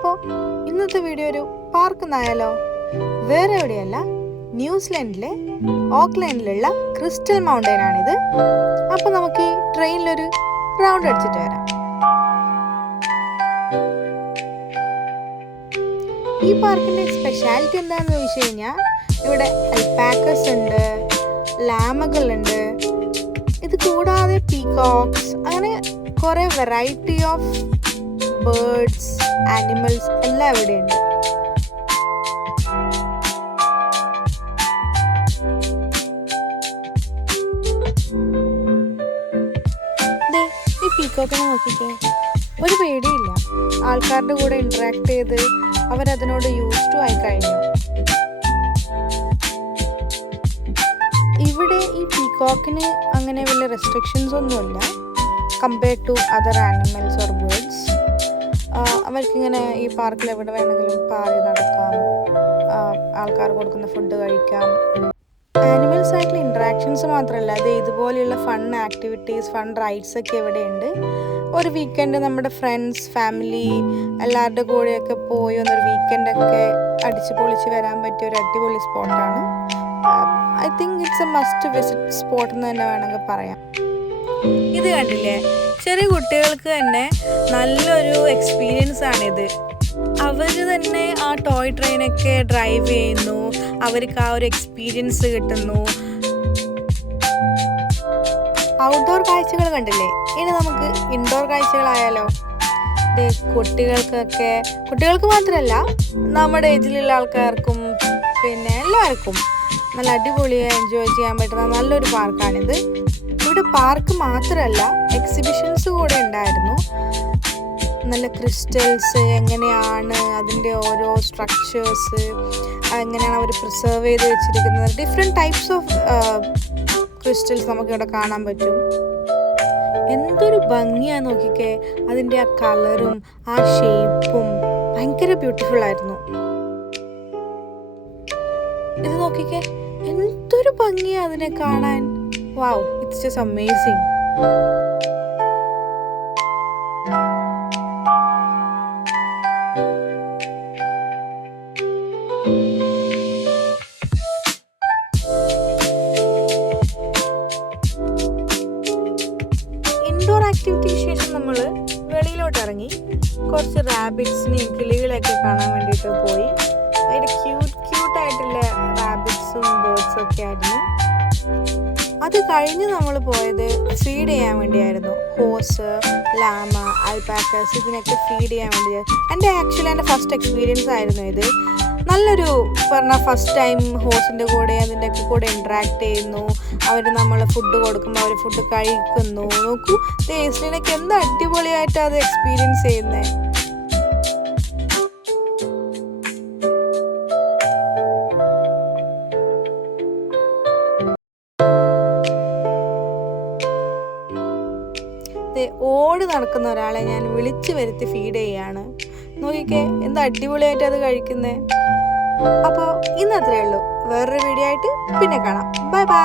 അപ്പോൾ ഇന്നത്തെ വീഡിയോ ഒരു പാർക്ക് എന്നായാലോ? വേറെ എവിടെയല്ല, ന്യൂസിലൻഡിലെ ഓക്ലൻഡിലുള്ള ക്രിസ്റ്റൽ മൗണ്ടൈൻ ആണിത്. അപ്പോൾ നമുക്ക് ഈ ട്രെയിനിലൊരു റൗണ്ട് അടിച്ചിട്ട് വരാം. ഈ പാർക്കിൻ്റെ സ്പെഷ്യാലിറ്റി എന്താണെന്ന് ചോദിച്ചു കഴിഞ്ഞാൽ ഇവിടെ അൽപാക്കസ് ഉണ്ട്, ലാമകളുണ്ട്, ഇത് കൂടാതെ പീകോക്സ്, അങ്ങനെ കുറേ വെറൈറ്റി ഓഫ് ബേർഡ്സ്, ആനിമൽസ് എല്ലാം ഇവിടെയുണ്ട്. ഈ പീകോക്കിനെ നോക്കിക്കേ, ഒരു പേടിയില്ല. ആൾക്കാരുടെ കൂടെ ഇന്ററാക്ട് ചെയ്ത് അവരതിനോട് യൂസ്ഡ് ആയി കഴിഞ്ഞു. ഇവിടെ ഈ പീകോക്കിന് അങ്ങനെ വലിയ റെസ്ട്രിക്ഷൻസ് ഒന്നുമില്ല compared to other animals or birds. അവർക്കിങ്ങനെ ഈ പാർക്കിൽ എവിടെ വേണമെങ്കിലും പാറി നടക്കാം, ആൾക്കാർ കൊടുക്കുന്ന ഫുഡ് കഴിക്കാം. ആനിമൽസ് ആയിട്ടുള്ള ഇൻട്രാക്ഷൻസ് മാത്രമല്ല, അത് ഇതുപോലെയുള്ള ഫൺ ആക്ടിവിറ്റീസ്, ഫൺ റൈഡ്സ് ഒക്കെ ഇവിടെയുണ്ട്. ഒരു വീക്കെൻഡ് നമ്മുടെ ഫ്രണ്ട്സ്, ഫാമിലി എല്ലാവരുടെ കൂടെയൊക്കെ പോയി ഒന്നൊരു വീക്കെൻഡൊക്കെ അടിച്ച് പൊളിച്ച് വരാൻ പറ്റിയ ഒരു അടിപൊളി സ്പോട്ടാണ്. I think it's A must visit spot എന്ന് തന്നെ വേണമെങ്കിൽ പറയാം. ഇത് കണ്ടില്ലേ, ചെറിയ കുട്ടികൾക്ക് തന്നെ നല്ലൊരു എക്സ്പീരിയൻസ് ആണിത്. അവർ തന്നെ ആ ടോയ് ട്രെയിനൊക്കെ ഡ്രൈവ് ചെയ്യുന്നു, അവർക്ക് ആ ഒരു എക്സ്പീരിയൻസ് കിട്ടുന്നു. ഔട്ട്ഡോർ കാഴ്ചകൾ കണ്ടില്ലേ, ഇനി നമുക്ക് ഇൻഡോർ കാഴ്ചകളായാലോ? കുട്ടികൾക്ക് മാത്രമല്ല, നമ്മുടെ ഏജിലുള്ള ആൾക്കാർക്കും പിന്നെ എല്ലാവർക്കും നല്ല അടിപൊളിയായി എൻജോയ് ചെയ്യാൻ പറ്റുന്ന നല്ലൊരു പാർക്കാണിത്. ഇവിടെ പാർക്ക് മാത്രമല്ല, എക്സിബിഷൻസ് കൂടെ ഉണ്ടായിരുന്നു. നല്ല ക്രിസ്റ്റൽസ്, എങ്ങനെയാണ് അതിൻ്റെ ഓരോ സ്ട്രക്ചേഴ്സ്, എങ്ങനെയാണ് അവർ പ്രിസർവ് ചെയ്ത് വെച്ചിരിക്കുന്നത്, ഡിഫറെൻറ്റ് ടൈപ്സ് ഓഫ് ക്രിസ്റ്റൽസ് നമുക്കിവിടെ കാണാൻ പറ്റും. എന്തൊരു ഭംഗിയാണ് നോക്കിക്കേ, അതിൻ്റെ ആ കളറും ആ ഷേപ്പും ഭയങ്കര ബ്യൂട്ടിഫുൾ ആയിരുന്നു. ഇത് നോക്കിക്കേ, എന്തൊരു ഭംഗിയാണ് അതിനെ കാണാൻ. വാവ്, ഇറ്റ്സ് ജസ്റ്റ് അമേസിങ്. ഇൻഡോർ ആക്ടിവിറ്റിക്ക് ശേഷം നമ്മൾ വെളിയിലോട്ട് ഇറങ്ങി കുറച്ച് റാബിറ്റ്സിനെയും കിളികളെയൊക്കെ കാണാൻ വേണ്ടിയിട്ട് പോയി. അതിൻ്റെ ക്യൂട്ടായിട്ടുള്ള റാബിറ്റ്സും ബേർഡ്സും ഒക്കെ ആയിരുന്നു. അത് കഴിഞ്ഞ് നമ്മൾ പോയത് ഫീഡ് ചെയ്യാൻ വേണ്ടിയായിരുന്നു. ഹോസ്, ലാമ, അൽപാക്കസ്, ഇതിനൊക്കെ ഫീഡ് ചെയ്യാൻ വേണ്ടി. എൻ്റെ ഫസ്റ്റ് എക്സ്പീരിയൻസ് ആയിരുന്നു ഇത്. നല്ലൊരു ഫസ്റ്റ് ടൈം ഹോസിൻ്റെ കൂടെ അതിൻ്റെയൊക്കെ കൂടെ ഇൻട്രാക്ട് ചെയ്യുന്നു. അവർ നമ്മൾ ഫുഡ് കൊടുക്കുമ്പോൾ അവർ ഫുഡ് കഴിക്കുന്നു. നോക്കൂ, ടേസ്റ്റിനൊക്കെ എന്ത് അടിപൊളിയായിട്ടാണ് അത് എക്സ്പീരിയൻസ് ചെയ്യുന്നത്. ഓടി നടക്കുന്ന ഒരാളെ ഞാൻ വിളിച്ചു വരുത്തി ഫീഡ് ചെയ്യാണ്. നോക്കിക്കേ, എന്താ അടിപൊളിയായിട്ട് അത് കഴിക്കുന്നത്. അപ്പോൾ ഇന്നത്രയേ ഉള്ളൂ. വേറൊരു വീഡിയോ ആയിട്ട് പിന്നെ കാണാം. Bye bye.